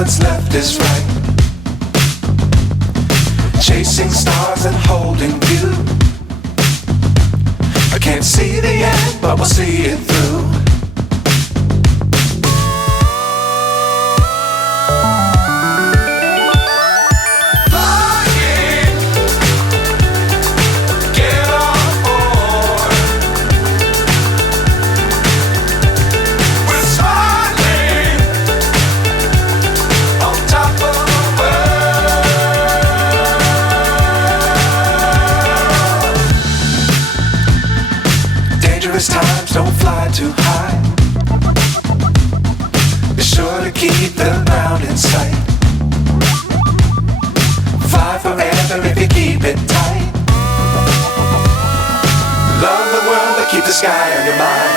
what's left is right. Chasing stars and holding you. I can't see the end, but we'll see it through. Times don't fly too high. Be sure to keep the ground in sight. Fly forever if you keep it tight. Love the world but keep the sky on your mind.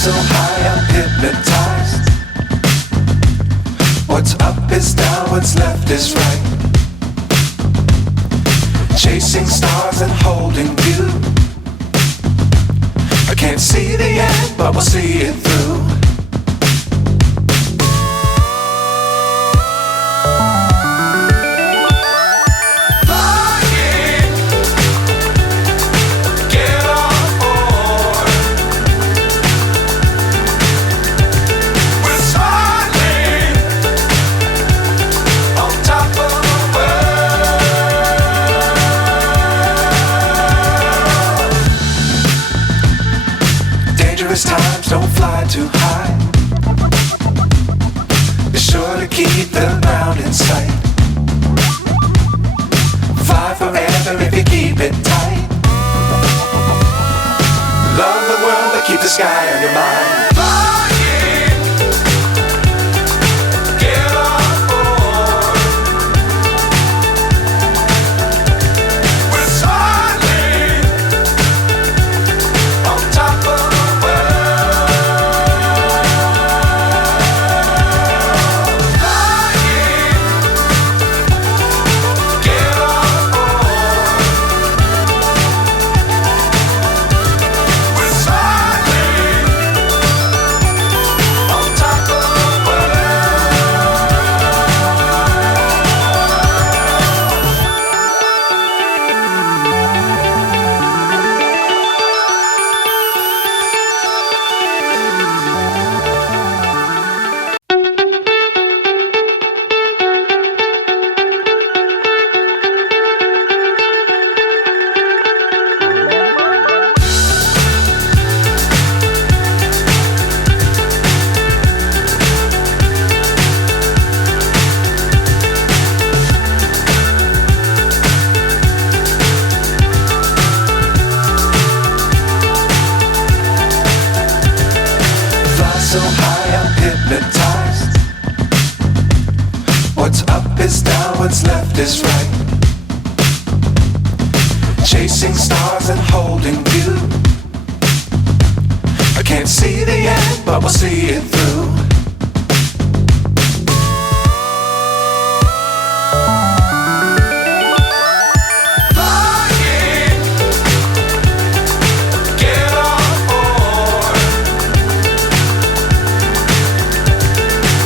So high I'm hypnotized. What's up is down, what's left is right. Chasing stars and holding you. I can't see the end, but we'll see it through. Times don't fly too high. Be sure to keep the ground in sight. Fly forever if you keep it tight. Love the world but keep the sky on your mind. So high I'm hypnotized. What's up is down, what's left is right. Chasing stars and holding you. I can't see the end, but we'll see it through.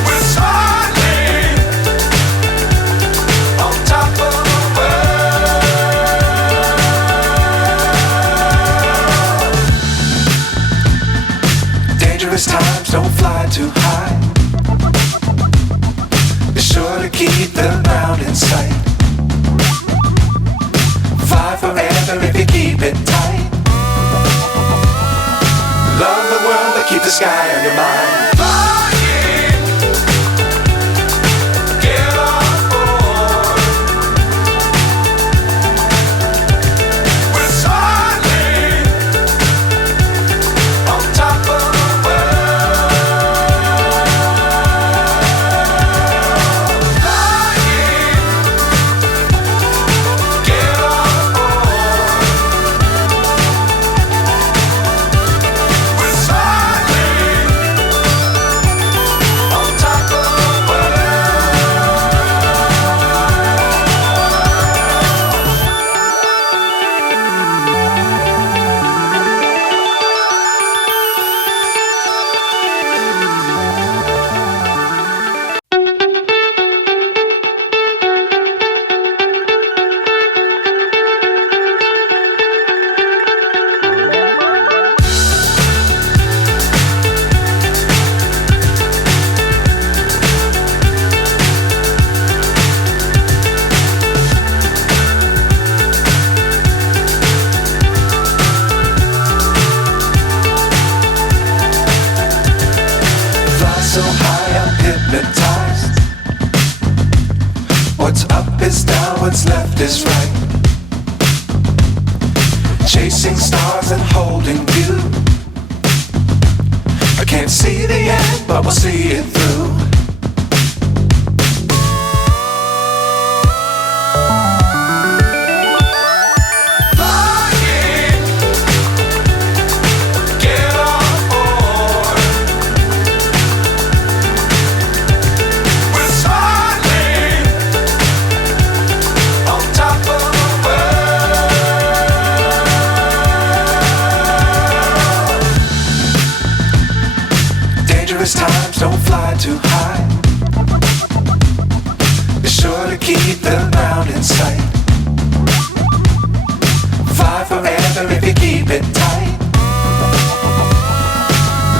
We're smiling times don't fly too high. Be sure to keep the ground in sight. Fly forever if you keep it tight. Love the world but keep the sky on your mind. So high I'm hypnotized. What's up is down, what's left is right. Chasing stars and holding you. I can't see the end, but we'll see it through. Dangerous times don't fly too high. Be sure to keep the ground in sight. Fly forever if you keep it tight.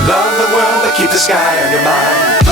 Love the world but keep the sky on your mind.